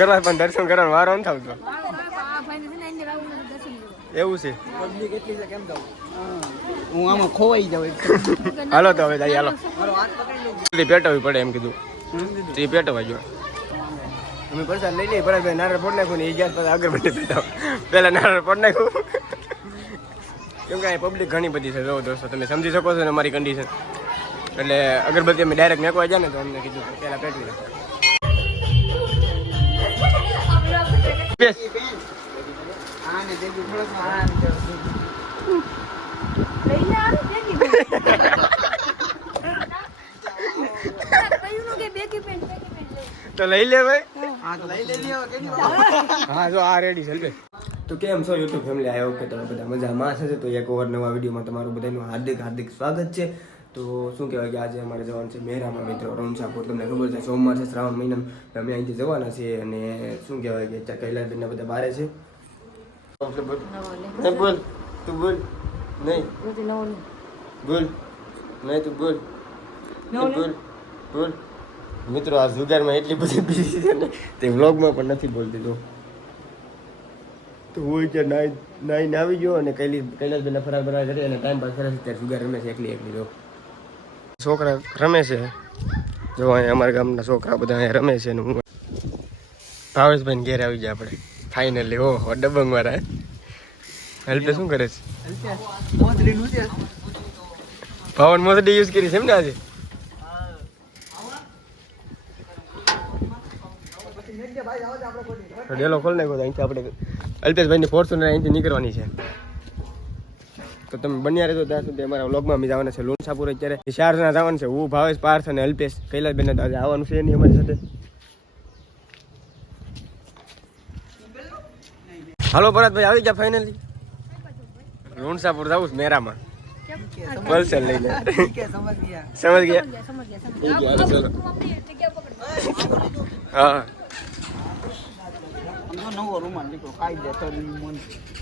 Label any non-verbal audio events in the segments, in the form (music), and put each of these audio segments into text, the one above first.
કરવા પણ દર્શન કરવાનો વારો ન તો એવું છે. હું આમાં ખોવાઈ જાઉં હાલો તો હવે જાય હાલો. મારો હાથ પકડી લો તે પેટવી પડે એમ કીધું. તે પેટવા જો. અમે પ્રસાદ લઈ લઈએ બરાબર નારળ પડ નાખું ને એ ગયા પછી અગરબત્તી પેટાવ પહેલા નારળ પડ નાખું. કેમ કે પબ્લિક ઘણી બધી છે જો દોસ્તો તમે સમજી શકો છો ને અમારી કન્ડિશન એટલે અગરબત્તી અમે ડાયરેક્ટ મેકવા જાય ને તો અમને કીધું પહેલાં પહેલા પેટવી નાખો. બેસ. તે લઈ લે ભાઈ. હા તો લઈ લેવી હા જો આ રેડી છે તો કેમ છો યુટ્યુબ ફેમિલી આવ્યો કે તમે બધા મજામાં હશે. તો એક ઓવર નવા વિડીયોમાં તમારું બધાનું હાર્દિક હાર્દિક સ્વાગત છે. તો શું કહેવાય કે આજે અમારે જવાનું છે મેરામાં મિત્રો. રમસાપુર તમને ખબર છે સોમવાર છે શ્રાવણ મહિનામાં અમે અહીંથી જવાના છીએ અને શું કહેવાય કે કૈલાસભાઈના બધા બારે છે. બોલ. તું બોલ. નહીં. બોલ. નહીં તું બોલ. બોલ બોલ. મિત્રો આ જુગારમાં એટલી બધી બીજી છે ને તે વ્લોગમાં પણ નથી બોલતી તો. તો હોય કે નાઈ નાઈને આવી ગયો અને કૈલી કૈલાસભાઈના ફરાર બરાર કરી અને ટાઈમ પાસ કરે છે ત્યારે જુગાર રમે છે એકલી એકલી તો છોકરા રમે છે. જો અહીંયા અમારા ગામના છોકરા બધા અહીંયા રમે છે હું. ભાવેશભાઈ ઘેર આવી ગયા આપણે. ફાઇનલી ઓહો ડબંગ વાળા હેલ્પે શું કરે છે? પવન મોસડી યુઝ કરી છે એમ આજે? ડેલો ખોલ નાખ્યો અહીંથી આપણે અલ્પેશભાઈની ફોર્ચ્યુનર અહીંથી નીકળવાની છે. તો તમે બન્યા રહેજો ત્યાં સુધી અમારા વ્લોગમાં અમે જવાના છે લોનસાપુર અત્યારે. ચાર જણા જવાનું છે. હું ભાવેશ પાર્થ અને અલ્પેશ. કૈલાસબેન આજે આવવાનું છે એની અમારી સાથે. હાલો ભરતભાઈ આવી ગયા ફાઇનલી લુણસાપુર જવું છે મેરામાં. પલ્સર લઈ લે. સમજ ગયા? હા.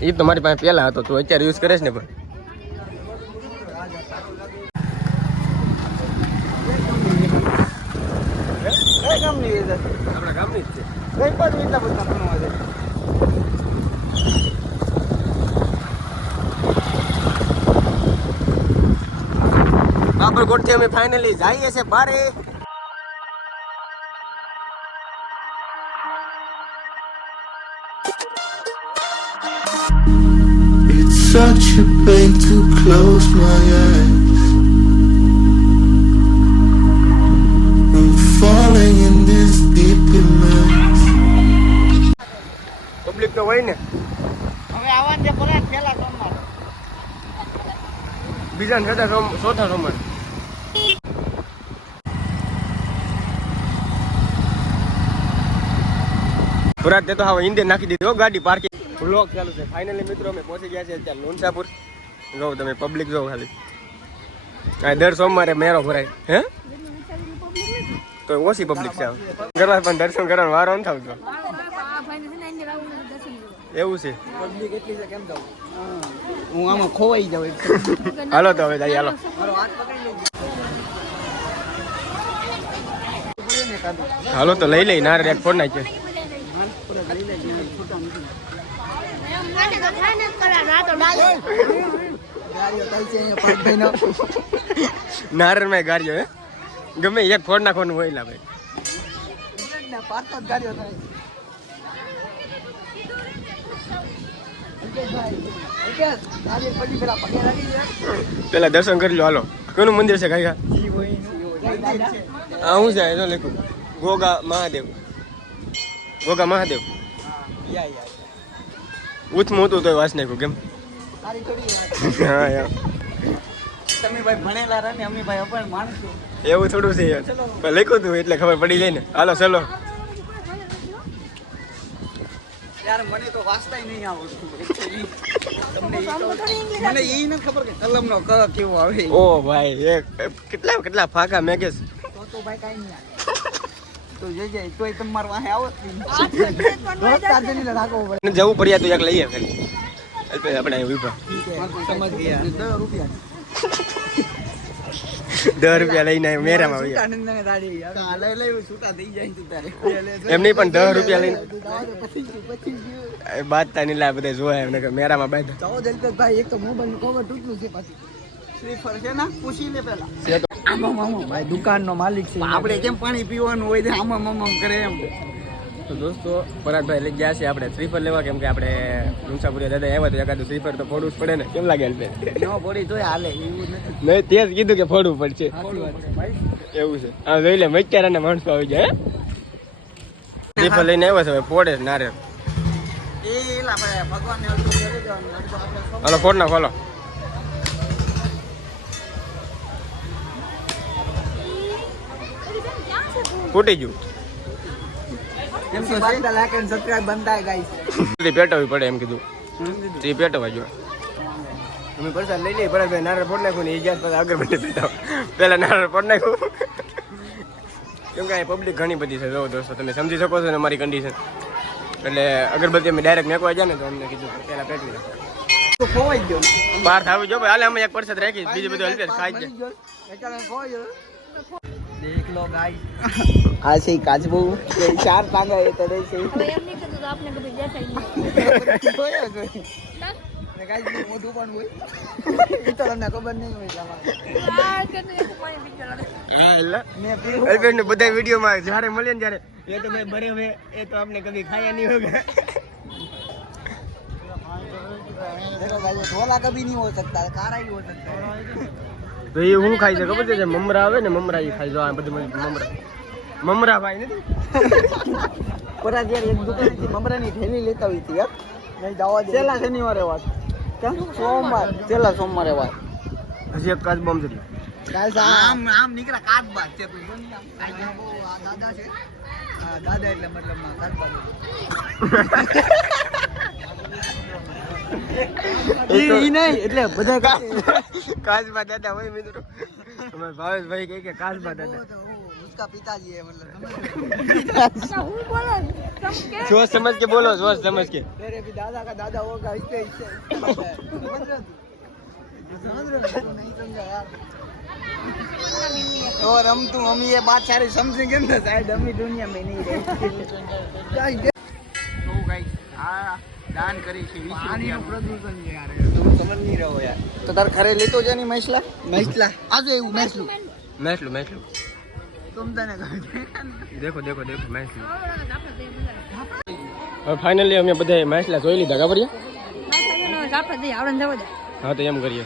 એ તો મારી પાસે પેલા હતો. તું અત્યારે યુઝ કરે છે ને પણ. છે. આપણા ગામની જ છે. કઈ પણ એટલા બધા ભણવા છે. બાબરકોટ અમે ફાઇનલી જઈએ છીએ બારે. It's such a pain to close my eyes. તો હોય ને. હવે ભલે સોમવાર. બીજા ને છઠ્ઠા સોમ ચોથા સોમવાર. પુરાત તે તો હવે ઇન્ડિયન નાખી દીધો ગાડી પાર્કિંગ બ્લોક ચાલુ છે. ફાઇનલી મિત્રો અમે પહોંચી ગયા છે અત્યારે લોનસાપુર જો તમે પબ્લિક જો ખાલી. આ દર સોમવારે મેળો ભરાય. હે? તો ઓછી પબ્લિક છે ગરવા પણ દર્શન કરવાનો વારો ન થતો એવું છે. હું. આમાં ખોવાઈ જાઉં હાલો તો હવે જઈએ હાલો. હાલો તો લઈ લઈ ના રેક ફોડમાં ગાડીઓ હે. ગમે એક ફોન નાખવાનું હોય લા ભાઈ. પેલા જાય. દર્શન કરી લો હાલો. કોનું મંદિર છે કાકા હા હું આ છે જો લખ્યું ગોગા મહાદેવ. ગોગા મહાદેવ. ઉથમું હતું તો વાસ નાખ્યું, કેમ. હા યાર એવું થોડું છે યાર. લખ્યું હતું એટલે ખબર પડી જાય ને. હાલો, ચલો. યાર મને તો વાંચતાય નહીં આવડતું. તમને મને ઈ નથી ખબર કે કલમનો ક કેવો આવે. ઓ ભાઈ એક કેટલા કેટલા ફાકા મેગેસ. તો તો ભાઈ કાંઈ નહીં આવે. તો જઈ જાય તોય તમારે વાહે આવો જ નહીં. રોજ ચાર્જર રાખવો પડે જવું પડ્યા તો એક લઈએ ખાલી. આપણે ઊભા સમજ ગયા. દસ રૂપિયા. દસ રૂપિયા લઈને મેરામાં આવી છૂટા નંદને દાડી યાર. કાલે લઈ છૂટા થઈ જાય તું તારે એમ નહીં પણ દસ રૂપિયા લઈને. બાદ નહીં લાવે બધા જોયા એમને કે મેરામાં બાદ ચૌદ ભાઈ એક તો મોબાઈલનું કવર તૂટ્યું છે પાછું. શ્રીફળ છે ને પૂછી લે પેલા આમાં મામા ભાઈ દુકાનનો માલિક છે. આપણે કેમ પાણી પીવાનું હોય આમાં મામા કરે એમ. તો દોસ્તો પરાગભાઈ લઈ ગયા છે આપણે શ્રીફળ લેવા કેમ કે આપણે મુસાફરી દાદા આવ્યા તો એકાદું શ્રીફળ તો ફોડવું જ પડે ને. કેમ લાગે અલ્પેશ ફોડી તો હાલે એવું નથી. તે જ કીધું કે ફોડવું પડશે. છે એવું છે. હા જોઈ લે મચ્ચારાના માણસો આવી જાય હે? લઈને આવ્યા છે ફોડે નારે હાલો ફોડ ના ખોલો ફૂટી ગયું. લાઈક એન્ડ સબસ્ક્રાઇબ બનતા ગાઈસ. બધી પડે એમ કીધું. તે પેટવા જો અમે પ્રસાદ લઈ લઈએ બરાબર નારળ ફોડ નાખ્યું ને એ ગયા પછી અગરબત્તી પેટાવ પહેલા નારળ ફોડ નાખ્યું કેમ કે પબ્લિક ઘણી બધી છે જો દોસ્તો તમે સમજી શકો છો ને અમારી કન્ડિશન એટલે અગરબત્તી અમે ડાયરેક્ટ મેકવા જાય ને તો અમને કીધું પહેલાં પહેલા પેટવી નાખો ખોવાઈ ગયો. બહાર થાવી જો ભાઈ. હાલે અમે એક પરસાદ રાખી બીજું બધું હલકે ખાઈ જાય देख लो गाइस ऐसे ही काच बहु चार टांगा है तेरे से प्रेयर नहीं करते तो आपने कभी जैसा ही नहीं होया जो ને ગાઈસનું મોઢું પણ હોય. એ તો તમને ખબર નહીં હોય તમારે. આ કે ને બધા વિડિયો માં જ્યારે મળે ને જ્યારે એ તો ભાઈ બરે હવે એ તો આપણે કદી ખાયા નહીં હોગા ધોલા કભી નહીં હો સકતા કારા હી સકતા તો એ હું ખાઈ છે ખબર છે? મમરા આવે ને મમરા એ ખાઈ જો આ બધું મમરા. મમરા ભાઈ નથી? પરા જ્યારે એક દુકાનેથી મમરાની થેલી લેતા હોય હતી યાર. નહીં જવા દે. છેલ્લા શનિવારે વાત? સોમવાર. છેલ્લા સોમવારે વાત. હજી એક કાચ બોમ્બ છે. આમ આમ નીકળા કાચ બાદ છે આમ. આ બહુ આ દાદા છે. દાદા એટલે મતલબ કાચ (laughs) ઈ નહીં એટલે બધા કહે કાચબા દાદા હોય મિત્રો અમારે ભાવેશભાઈ કહે કે કાચબા દાદા उसका पिताजी है मतलब અચ્છા, હું બોલો તમ કે સોચ સમજ કે બોલો સોચ સમજ કે तेरे भी दादा का दादा होगा इसके इससे समझ रहा तू? समझ रहा तू? नहीं समझा यार और हम तुम हम ये बात सारी समझेंगे ना शायद हम ही दुनिया में नहीं रहे तो गाइस આ દાન કરી છે પાણીનું પ્રદૂષણ છે યાર. તું સમજ નહીં રહ્યો યાર તો તાર ખરે લેતો છે ની મૈસલા? મૈસલા. આજે એવું મૈસલું. મેસલું મેસલું. તને દેખો દેખો દેખો મેસલું. હવે ફાઇનલી અમે બધા મેસલા જોઈ લીધા ખબર છે? આપણે દઈ આવડે જવા દે હા તો એમ કરીએ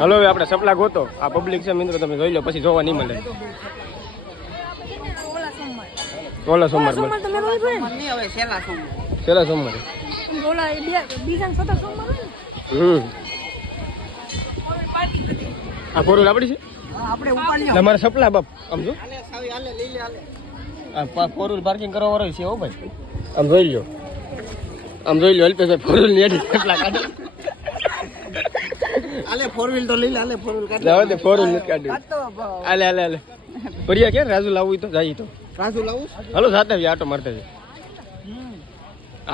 હલો હવે આપણે સપલા ગોતો. આ પબ્લિક છે મિત્રો તમે જોઈ લો પછી જોવા નહીં મળે. ઓલા સોમવાર છેલ્લા સોમવારે. હમ. આ ફોર આપણી છે? અમારે સપલા બાપ આમ જો. હાલે સાવી હાલે લઈ લે હાલે આ ફોર વ્હીલ પાર્કિંગ કરવા વાળો છે હો ભાઈ. આમ જોઈ લો આમ જોઈ લો અલ્પેશ ફોર વ્હીલની હેઠી કાઢે. હાલે ફોર વ્હીલ તો લઈ લે હાલે ફોર વ્હીલ કાઢ લાવો તે ફોર વ્હીલ કાઢી. કે રાજુ જાય તો. રાજુ લાવું? હાલો સાથે આટો મારતા.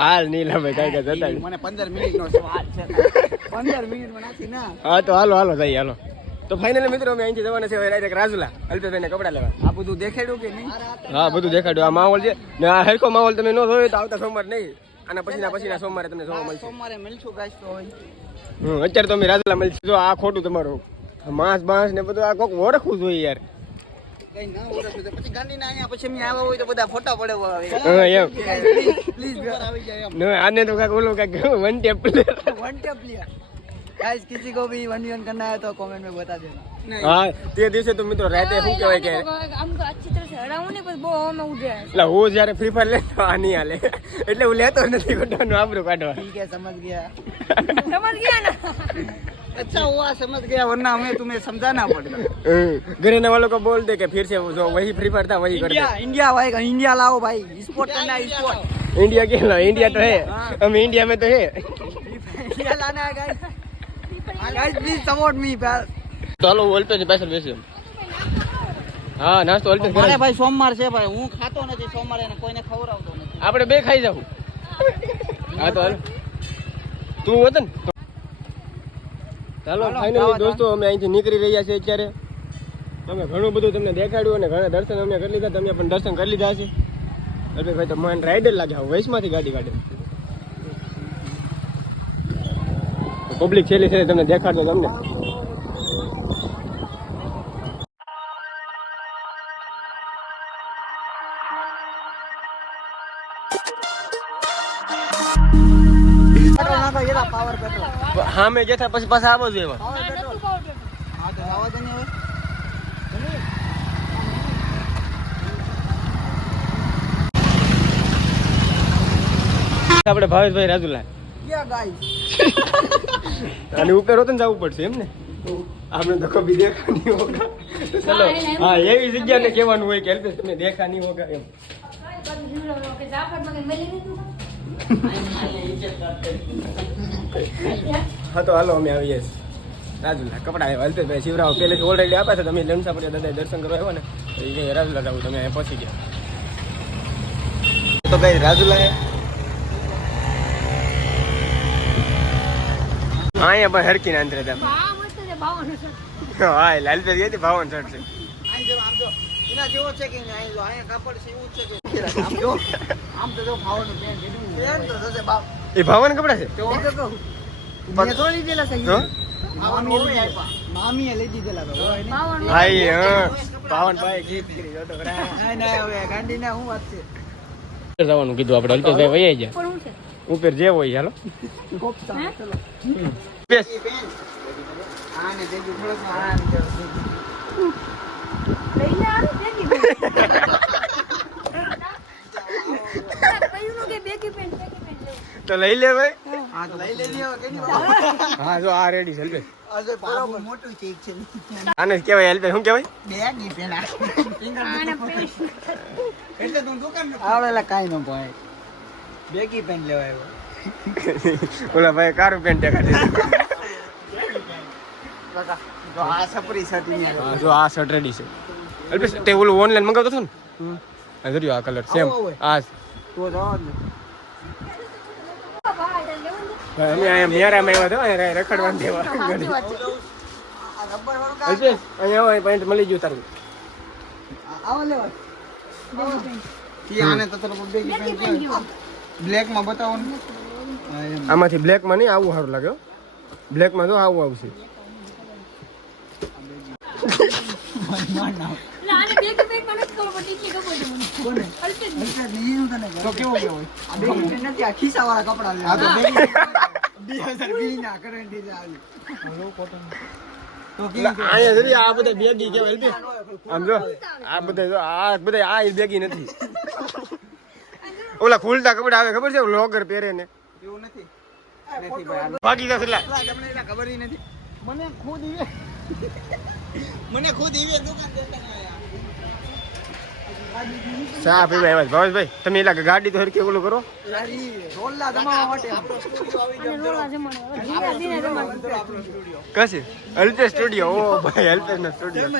હાલ નહીં લાવે કઈ કાંઈ જતા મને પંદર મિનિટ નો સવાલ છે. પંદર મિનિટમાં નાખી ના. હા તો હાલો હાલો જઈએ હાલો. તો ફાઇનલી મિત્રો અમે અહીંથી જવાના છે ડાયરેક્ટ રાજુલા રાજુલા અલ્પેશભાઈને કપડા લેવા. આ બધું દેખાડ્યું કે નહીં? હા બધું દેખાડ્યું. આ માહોલ છે. ને આ હરખો માહોલ તમે ન જોયો તો આવતા સોમવાર નહીં. આના પછીના પછીના સોમવારે તમને જોવા મળશે સોમવારે મળશું ગાઈસ તો હોય હમ અત્યારે તો અમે રાજુલા મળશે જો આ ખોટું તમારું માંસ બાંસ ને બધું આ કોક ઓળખવું જોઈએ યાર કઈ ના ઓળખું તો પછી ગાંધી ના અહીંયા પછી મેં આવ્યા હોય તો બધા ફોટા પડે હા એમ પ્લીઝ આવી જાય એમ ને આને તો કાંઈક ઓલું કાંઈક one tape player one tape लिया गाइस किसी को भी वन वन करना है तो कमेंट में बता देना હા તે દિવસે તો મિત્રો રાતે શું કહેવાય કે આમ તો अच्छी तरह से हड़ाऊं ને પછી બહુ હવામાં ઉડે એટલે હું જ્યારે ફ્રી ફાયર લેતો આ નહીં હાલે એટલે હું લેતો જ નથી ખોટાનું આબરું કાઢવા ठीक है समझ गया સમજ ગયા ને अच्छा हुआ समझ गया वरना हमें तुम्हें समझाना पड़ेगा हम्म, घरेने वालों को बोल दे कि फिर से वो जो वही फ्री फायर था वही कर इंडिया इंडिया भाई इंडिया लाओ भाई स्पोर्ट करना है स्पोर्ट दे इंडिया के लो इंडिया तो है हम इंडिया में तो है इंडिया लाना है guys guys please support me તો હાલો ઓલ્પે પાછળ બેસી હા નાસ્તો ઓલ્પે મારે ભાઈ સોમવાર છે ભાઈ હું ખાતો નથી સોમવારે અને કોઈને ખવડાવતો નથી. આપણે બે ખાઈ જાવું હા તો તું વતન ચાલો ફાઇનલી દોસ્તો અમે અહીંથી નીકળી રહ્યા છીએ અત્યારે. તમે ઘણું બધું તમને દેખાડ્યું અને ઘણા દર્શન અમે કરી લીધા તમે પણ દર્શન કરી લીધા છે એટલે ભાઈ તો મને રાઈડર લાગે હવે વૈશમાંથી ગાડી કાઢે. પબ્લિક છેલ્લી છે તમને દેખાડજો તમને. પાવર પેટ્રોલ હા મેં ગયા પછી પાછા આવો જોઈએ પાવર પેટ્રોલ હા તો આવા જ નહીં આપણે ભાવેશભાઈ રાજુલા. અને ઉપર હોતો ને જવું પડશે એમ ને? આપણે તો કભી દેખા નહીં હોગા. ચલો હા એવી જગ્યાને કહેવાનું હોય કે તમને દેખા નહીં હોગા એમ. હા તો હાલો અમે આવીએ. રાજુલા કપડા આવ્યા અલ્પેશભાઈ શિવરાવ પહેલેથી ઓલરેડી આપ્યા છે. તમે લમસા પડ્યા દાદા દર્શન કરવા આવ્યો ને તો એ કહે રાજુલા જાવ તમે અહીંયા પહોંચી ગયા. તો કઈ રાજુલા અહીંયા પણ હરકી ના અંતરે તમે હા લાલપેશ ગઈ હતી ભાવન શર્ટ છે. આમ એના જેવો છે કે નહીં? આઈ જો અહીંયા કાપડ છે એવું છે આમ તો જો ભાવનું પેન્ટ એ ભાવન કપડા છે? જવાનું કીધું આપણે અલ્પેશભાઈ વહી ગયા. ઉપર જે હોય ચલો બેસ ઈ પેન્ટ આને દેજો થોડોક આને દેજો તો લઈ લે ભાઈ. હા તો લઈ હવે હા જો આ રેડી છે છે આને શું કહેવાય? બેગની પેલા એટલે તું દુકાન આવડેલા કાઈ ન ભાઈ બેગી પેન લેવા આવ્યો ઓલા ભાઈ કારું પેન્ટ દેખાડે જો આ સપરી સાટી હા જો આ શર્ટ રેડી છે. તે ઓલું ઓનલાઈન મંગાવતો હતો ને? હા જોયું આ કલર સેમ આ તો અમે અહીંયા મેરામાં આવ્યા હતા અહીંયા રખડવા દેવા. અલ્પેશ અહીંયા આવો પેન્ટ મળી ગયું તારું. આવો લેવા ઈ આને તો તને બેગી બ્લેકમાં બતાવો. આમાંથી નહીં આવું સારું લાગે બ્લેકમાં તો આવું આવશે. કોને? ઈ હું તને તો કેવો કેવો? આ બેગી નથી આ ખિસ્સા કપડા લેવા. આ તો બે હજાર વીસ ના current is આવી. તો કેવું કેવું? અહીંયા જોઈ આ બધા બેગી કેવાય અલ્પેશ આમ આ બધા આ બધા આ ઈ નથી. ઓલા ખુલતા કપડા આવે ખબર છે? લોગર પહેરે ને. એવું નથી. નથી બાકી તો ખબર નથી. મને ખુદ મને ખુદ દુકાન દેતા ભાઈ ભાઈ. ભાવેશભાઈ તમે એલા ગાડી તો હરકી ઓલું કરો? યાર ઈ રોલ્લા જમાવા માટે આપણો સ્ટુડિયો આવી ગયો આપણો સ્ટુડિયો કશે? અલ્પેશ સ્ટુડિયો. ઓ ભાઈ અલ્પેશ ના સ્ટુડિયો.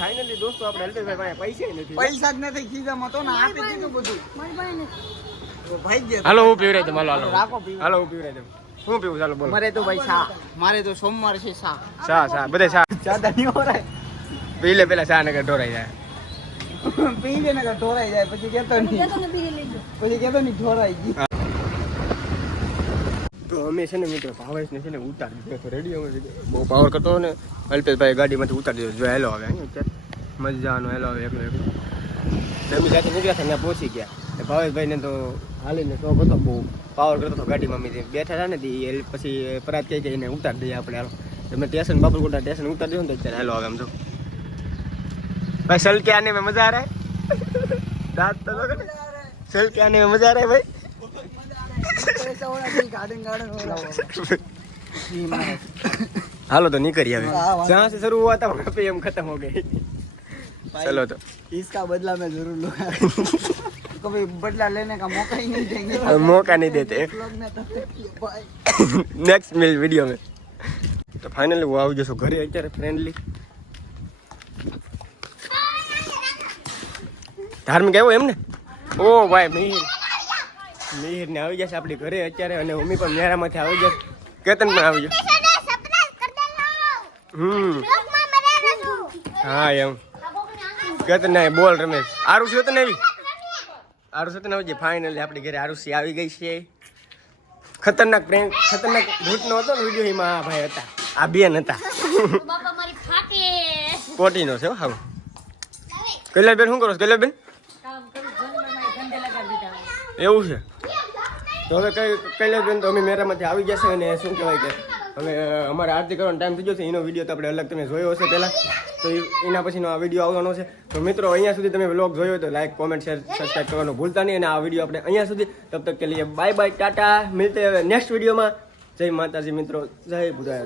ફાઇનલી દોસ્તો આપણે અલ્પેશભાઈ પાસે પૈસા નથી. પૈસા જ નથી ખીજામાં તો ને આપી દીધું બધું. હાલો હું પીવરાય તમે હાલો હાલો. હાલો હું પીવરાય તમે શું પીવું ચાલો બોલો. મારે તો ભાઈ શા મારે તો સોમવાર છે શા સા સા બધે સા ચાદા નહીં ઓરાય. પી લે પેલા સા નગર ઢોરાઈ જાય. પી લે નગર ઢોરાઈ જાય. પછી કેતો નહીં. પછી કેતો નહીં ઢોરાઈ ગઈ તો અમે છે ને મિત્રો ભાવેશ ને છે ને ઉતારી દીધો તો રેડી. અમે બહુ પાવર કરતો ને. અલ્પેશભાઈ ગાડીમાંથી ઉતારી દીધો. જો હેલો આવે મજાનો હેલો આવે એકલો એકલો. અમે સાથે નીકળ્યા હતા ત્યાં પહોંચી ગયા. ભાવેશભાઈ ને તો હાલીને શોખ હતો બહુ. પાવર કરતો હતો ગાડીમાં મેં બેઠા હતા ને એ પછી પરાત કહે કે એને ઉતાર દઈએ આપણે હાલો. તમે સ્ટેશન બાપુરકોટા સ્ટેશન ઉતાર દો ને તો અત્યારે હાલો આવે આમ તો. ભાઈ સલકે આને મેં મજા આ દાંત તો લગે સલકે આને મેં મજા આવે ભાઈ? હાલો તો નીકળી આવે જ્યાં શરૂ હુઆ था એમ ખતમ હો ગઈ. ચલો તો. इसका બદલા મેં જરૂર લૂંગા कभी बदला लेने का मौका ही नहीं देंगे मौका नहीं देते नेक्स्ट मिल वीडियो में તો ફાઇનલી હું આવી જશું ઘરે અત્યારે ફ્રેન્ડલી ધાર્મિક આવ્યો એમને? ઓ ભાઈ મિહિર. મિહિર ને આવી જશે આપણી ઘરે અત્યારે અને મમ્મી પણ મેરામાંથી આવી જશે કેતન પણ આવી જશે હમ. હા એમ. કેતન બોલ રમેશ. આરું છે તો ને એવી આરુષ હતો ને ફાઇનલી આપણી ઘરે આરુષી આવી ગઈ છે. ખતરનાક પ્રેમ ખતરનાક ભૂતનો હતો ને વીડિયો એમાં આ ભાઈ હતા. આ બેન હતા. બાપા મારી ફાટે. કોટીનો છે હા કૈલાસબેન શું કરો છો? કૈલાસબેન કામ કરું જંગલમાં ધંધે લગાડી દીધા એવું છે? તો હવે કઈ કૈલાસબેન તો અમે મેરામાંથી આવી જશે અને શું કહેવાય કે હવે અમારે આરતી કરવાનો ટાઈમ થઈ ગયો છે. એનો વીડિયો તો આપણે અલગ તમે જોયો હશે પહેલાં. તો એના પછીનો આ વીડિયો આવવાનો છે. તો મિત્રો, અહીંયા સુધી તમે વ્લોગ જોયો તો લાઈક કોમેન્ટ શેર સબસ્ક્રાઈબ કરવાનું ભૂલતા નહીં. અને આ વીડિયો આપણે અહીંયા સુધી તબ તક કે લઈએ. Bye bye Tata. મિલતે હવે નેક્સ્ટ વિડીયોમાં. જય માતાજી મિત્રો. જય બુધાય